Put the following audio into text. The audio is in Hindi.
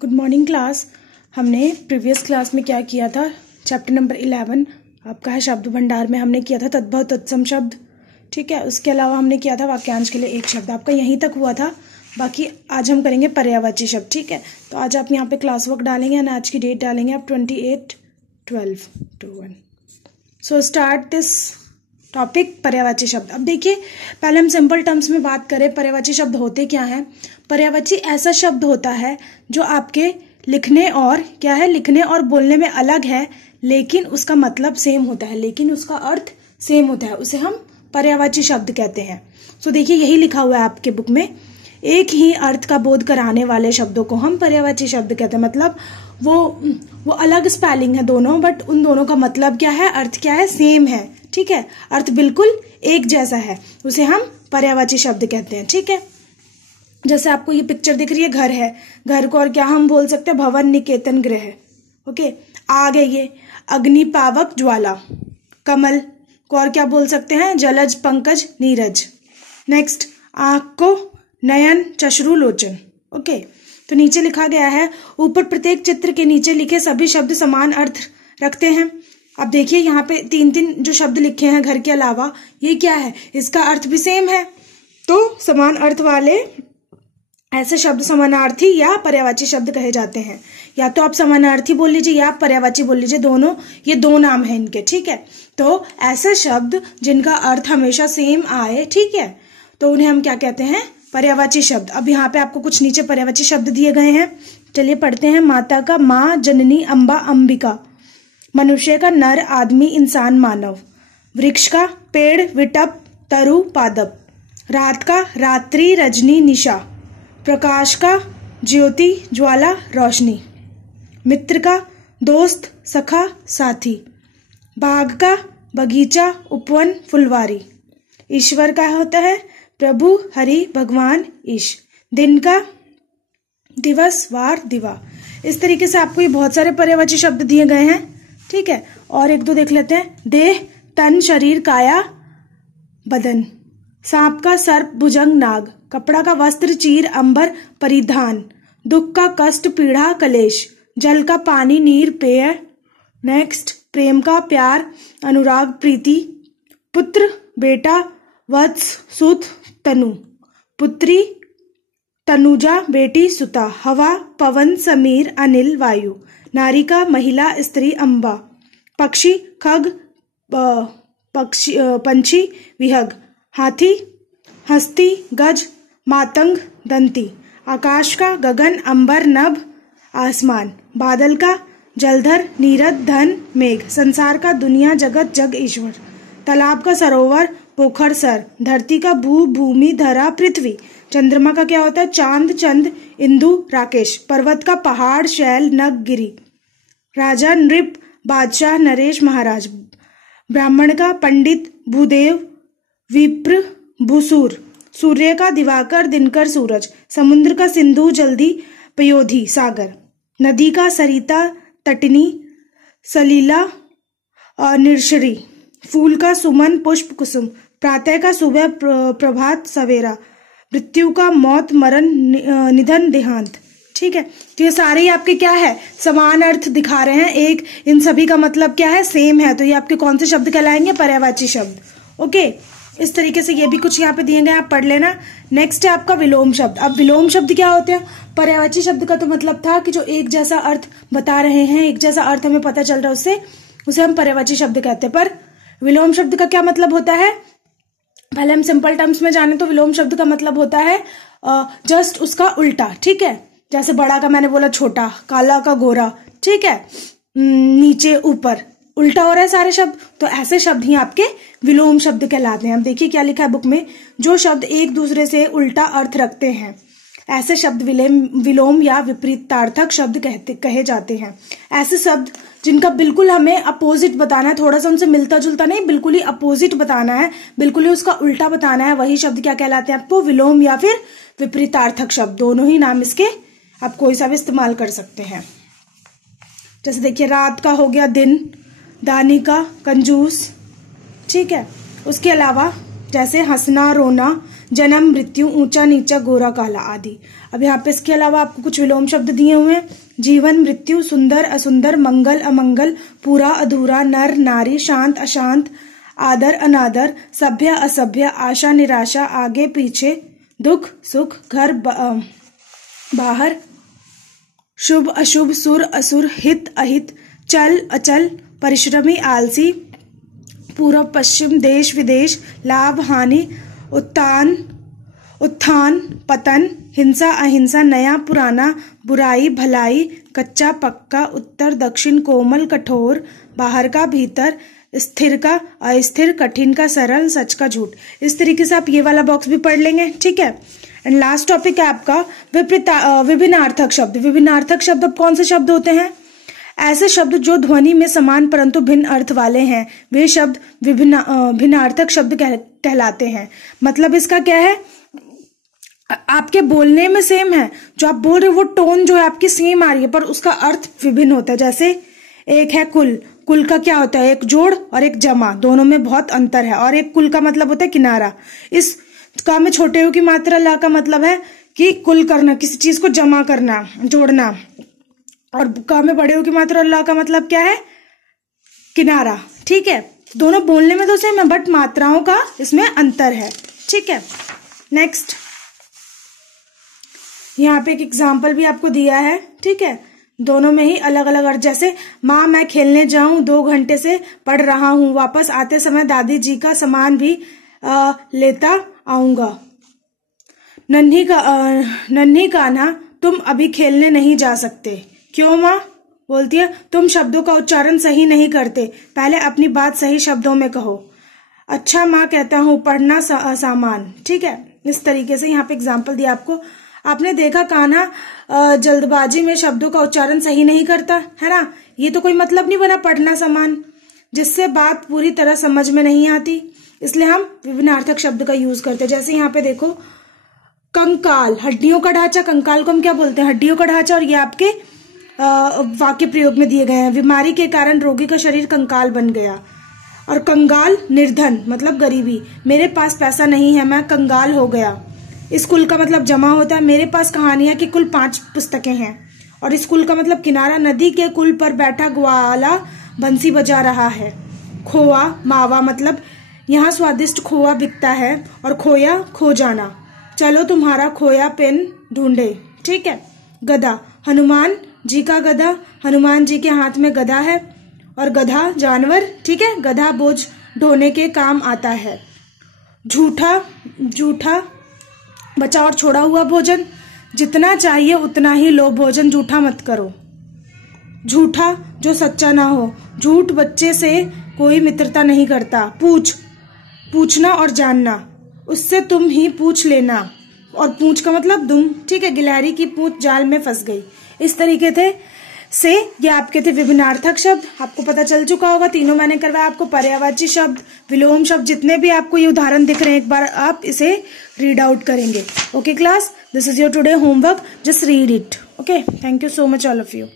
Good morning class. हमने प्रीवियस क्लास में क्या किया था, चैप्टर नंबर 11 आपका है शब्द भंडार में हमने किया था तद्भव तत्सम शब्द। ठीक है, उसके अलावा हमने किया था वाक्यांश के लिए एक शब्द, आपका यहीं तक हुआ था। बाकी आज हम करेंगे पर्यायवाची शब्द। ठीक है, तो आज आप यहाँ पे क्लास वर्क डालेंगे एंड आज की डेट डालेंगे आप 28/12/21। सो स्टार्ट दिस टॉपिक पर्यायवाची शब्द। अब देखिए, पहले हम सिंपल टर्म्स में बात करें, पर्यायवाची शब्द होते क्या हैं। पर्यायवाची ऐसा शब्द होता है जो आपके लिखने और क्या है, लिखने और बोलने में अलग है लेकिन उसका मतलब सेम होता है, लेकिन उसका अर्थ सेम होता है, उसे हम पर्यायवाची शब्द कहते हैं। सो देखिए, यही लिखा हुआ है आपके बुक में, एक ही अर्थ का बोध कराने वाले शब्दों को हम पर्यायवाची शब्द कहते हैं। मतलब वो अलग स्पेलिंग है दोनों, बट उन दोनों का मतलब क्या है, अर्थ क्या है, सेम है। ठीक है, अर्थ बिल्कुल एक जैसा है, उसे हम पर्यायवाची शब्द कहते हैं। ठीक है, जैसे आपको ये पिक्चर दिख रही है, घर है, घर को और क्या हम बोल सकते हैं, भवन निकेतन गृह। ओके, आग है ये, अग्नि पावक ज्वाला। कमल को और क्या बोल सकते हैं, जलज पंकज नीरज। नेक्स्ट, आंख को नयन चश्रु लोचन। ओके, तो नीचे लिखा गया है, ऊपर प्रत्येक चित्र के नीचे लिखे सभी शब्द समान अर्थ रखते हैं। अब देखिए, यहाँ पे तीन जो शब्द लिखे हैं घर के अलावा, ये क्या है, इसका अर्थ भी सेम है। तो समान अर्थ वाले ऐसे शब्द समानार्थी या पर्यायवाची शब्द कहे जाते हैं। या तो आप समानार्थी बोल लीजिए या आप पर्यायवाची बोल लीजिए, दोनों, ये दो नाम है इनके। ठीक है, तो ऐसे शब्द जिनका अर्थ हमेशा सेम आए, ठीक है, तो उन्हें हम क्या कहते हैं, पर्यायवाची शब्द। अब यहाँ पे आपको कुछ नीचे पर्यायवाची शब्द दिए गए हैं, चलिए पढ़ते हैं। माता का माँ, जननी, अम्बा, अंबिका। मनुष्य का नर, आदमी, इंसान, मानव। वृक्ष का पेड़, विटप, तरु, पादप। रात का रात्रि, रजनी, निशा। प्रकाश का ज्योति, ज्वाला, रोशनी। मित्र का दोस्त, सखा, साथी। बाग का बगीचा, उपवन, फुलवारी। ईश्वर का होता है प्रभु, हरि, भगवान, ईश। दिन का दिवस, वार, दिवा। इस तरीके से आपको ये बहुत सारे पर्यायवाची शब्द दिए गए हैं। ठीक है, और एक दो देख लेते हैं। देह, तन, शरीर, काया, बदन। सांप का सर्प, भुजंग, नाग। कपड़ा का वस्त्र, चीर, अंबर, परिधान। दुख का कष्ट, पीड़ा, कलेश। जल का पानी, नीर, पेय। नेक्स्ट, प्रेम का प्यार, अनुराग, प्रीति। पुत्र, बेटा, वत्स, सुत, तनु। पुत्री, तनुजा, बेटी, सुता। हवा, पवन, समीर, अनिल, वायु। नारी का महिला, स्त्री, अम्बा। पक्षी, खग, पंछी, विहग। हाथी, हस्ती, गज, मातंग, दंती। आकाश का गगन, अंबर, नभ, आसमान। बादल का जलधर, नीरद, धन, मेघ। संसार का दुनिया, जगत, जग, ईश्वर। तालाब का सरोवर, पोखर, सर। धरती का भू, भूमि, धरा, पृथ्वी। चंद्रमा का क्या होता है, चांद, चंद, इंदु, राकेश। पर्वत का पहाड़, शैल, नग, गिरी। राजा, नृप, बादशाह, नरेश, महाराज। ब्राह्मण का पंडित, भूदेव, विप्र, भूसूर। सूर्य का दिवाकर, दिनकर, सूरज। समुद्र का सिंधु, जल्दी, पयोधी, सागर। नदी का सरिता, तटनी, सलीला, निर्शरी। फूल का सुमन, पुष्प, कुसुम। प्रातः का सुबह, प्रभात, सवेरा। मृत्यु का मौत, मरण, निधन, देहांत। ठीक है, तो ये सारे ही आपके क्या है, समान अर्थ दिखा रहे हैं, एक, इन सभी का मतलब क्या है, सेम है। तो ये आपके कौन से शब्द कहलाएंगे, पर्यायवाची शब्द। ओके, इस तरीके से ये भी कुछ यहाँ पे दिए गए, आप पढ़ लेना। नेक्स्ट है आपका विलोम शब्द। अब विलोम शब्द क्या होते हैं, पर्यायवाची शब्द का तो मतलब था कि जो एक जैसा अर्थ बता रहे हैं, एक जैसा अर्थ हमें पता चल रहा है, उसे हम पर्यायवाची शब्द कहते हैं। पर विलोम शब्द का क्या मतलब होता है, पहले हम सिंपल टर्म्स में जाने तो विलोम शब्द का मतलब होता है जस्ट उसका उल्टा। ठीक है, जैसे बड़ा का मैंने बोला छोटा, काला का गोरा, ठीक है, नीचे ऊपर, उल्टा हो रहा है सारे शब्द, तो ऐसे शब्द ही आपके विलोम शब्द कहलाते हैं। अब देखिए क्या लिखा है बुक में, जो शब्द एक दूसरे से उल्टा अर्थ रखते हैं ऐसे शब्द विलोम या विपरीतार्थक शब्द कहे जाते हैं। ऐसे शब्द जिनका बिल्कुल हमें अपोजिट बताना है, थोड़ा सा उनसे मिलता जुलता नहीं, बिल्कुल ही अपोजिट बताना है, बिल्कुल ही उसका उल्टा बताना है, वही शब्द क्या कहलाते हैं आपको, विलोम या फिर विपरीतार्थक शब्द। दोनों ही नाम इसके आप कोई सा भी इस्तेमाल कर सकते हैं। जैसे देखिए, रात का हो गया दिन, दानी का कंजूस। ठीक है, उसके अलावा जैसे हंसना, रोना, जन्म मृत्यु, ऊंचा नीचा, गोरा काला आदि। अब यहाँ पे इसके अलावा आपको कुछ विलोम शब्द दिए हुए हैं। जीवन मृत्यु, सुंदर असुंदर, मंगल अमंगल, पूरा अधूरा, नर नारी, शांत अशांत, आदर अनादर, सभ्य असभ्य, आशा निराशा, आगे पीछे, दुख सुख, घर बाहर, शुभ अशुभ, सुर असुर, हित अहित, चल अचल, परिश्रमी आलसी, पूर्व पश्चिम, देश विदेश, लाभ हानि, उत्थान उत्थान पतन, हिंसा अहिंसा, नया पुराना, बुराई भलाई, कच्चा पक्का, उत्तर दक्षिण, कोमल कठोर, बाहर का भीतर, स्थिर का अस्थिर, कठिन का सरल, सच का झूठ। इस तरीके से आप ये वाला बॉक्स भी पढ़ लेंगे, ठीक है। एंड लास्ट टॉपिक है आपका विभिन्नार्थक शब्द। विभिन्नार्थक शब्द अब कौन से शब्द होते हैं? ऐसे शब्द जो ध्वनि में समान परंतु भिन्न अर्थ वाले हैं, वे शब्द भिन्नार्थक शब्द कहलाते हैं। मतलब इसका क्या है, आपके बोलने में सेम है, जो आप बोल रहे हो वो टोन जो है आपकी सेम आ रही है, पर उसका अर्थ विभिन्न होता है। जैसे एक है कुल, कुल का क्या होता है, एक जोड़ और एक जमा, दोनों में बहुत अंतर है। और एक कुल का मतलब होता है किनारा। इस का में छोटे यू की मात्रा ला का मतलब है कि कुल करना, किसी चीज को जमा करना, जोड़ना। और का में बड़े यू की मात्रा ला का मतलब क्या है, किनारा, ठीक है। दोनों बोलने में तो सेम है, बट मात्राओं का इसमें अंतर है, ठीक है। नेक्स्ट, यहाँ पे एक एग्जाम्पल भी आपको दिया है, ठीक है। दोनों में ही अलग अलग अर्थ। जैसे माँ मैं खेलने जाऊं, 2 घंटे से पढ़ रहा हूं, वापस आते समय दादी जी का सामान भी लेता आऊंगा। नन्ही कान्हा तुम अभी खेलने नहीं जा सकते। क्यों माँ? बोलती है तुम शब्दों का उच्चारण सही नहीं करते, पहले अपनी बात सही शब्दों में कहो। अच्छा माँ कहता हूँ, पढ़ना सामान, ठीक है। इस तरीके से यहाँ पे एग्जाम्पल दिया आपको। आपने देखा कान्हा जल्दबाजी में शब्दों का उच्चारण सही नहीं करता है ना, ये तो कोई मतलब नहीं बना पढ़ना सामान, जिससे बात पूरी तरह समझ में नहीं आती, इसलिए हम विभिन्नार्थक शब्द का यूज करते हैं। जैसे यहाँ पे देखो, कंकाल, हड्डियों का ढांचा, कंकाल को हम क्या बोलते हैं, हड्डियों का ढांचा। और ये आपके वाक्य प्रयोग में दिए गए हैं। बीमारी के कारण रोगी का शरीर कंकाल बन गया। और कंगाल, निर्धन मतलब गरीबी, मेरे पास पैसा नहीं है, मैं कंगाल हो गया। स्कूल का मतलब जमा होता है। मेरे पास कहानियां की कुल 5 पुस्तकें हैं। और स्कूल का मतलब किनारा, नदी के कुल पर बैठा ग्वाला बंसी बजा रहा है। खोआ, मावा मतलब यहाँ स्वादिष्ट खोआ बिकता है। और खोया, खो जाना, चलो तुम्हारा खोया पेन ढूंढे, ठीक है। गधा, हनुमान जी का गधा, हनुमान जी के हाथ में गधा है। और गधा जानवर, ठीक है, गधा बोझ ढोने के काम आता है। झूठा, झूठा बचा और छोड़ा हुआ भोजन, जितना चाहिए उतना ही लो, भोजन झूठा मत करो। झूठा, जो सच्चा ना हो, झूठ बच्चे से कोई मित्रता नहीं करता। पूछ, पूछना और जानना, उससे तुम ही पूछ लेना। और पूछ का मतलब दुम, ठीक है। गिलहरी की पूंछ जाल में फंस गई। इस तरीके से ये आपके थे विभिन्नार्थक शब्द। आपको पता चल चुका होगा, तीनों मैंने करवाया आपको। पर्यायवाची शब्द, विलोम शब्द, जितने भी आपको ये उदाहरण दिख रहे हैं, एक बार आप इसे रीड आउट करेंगे। Okay class, this is your today homework, just read it. Okay, thank you so much all of you.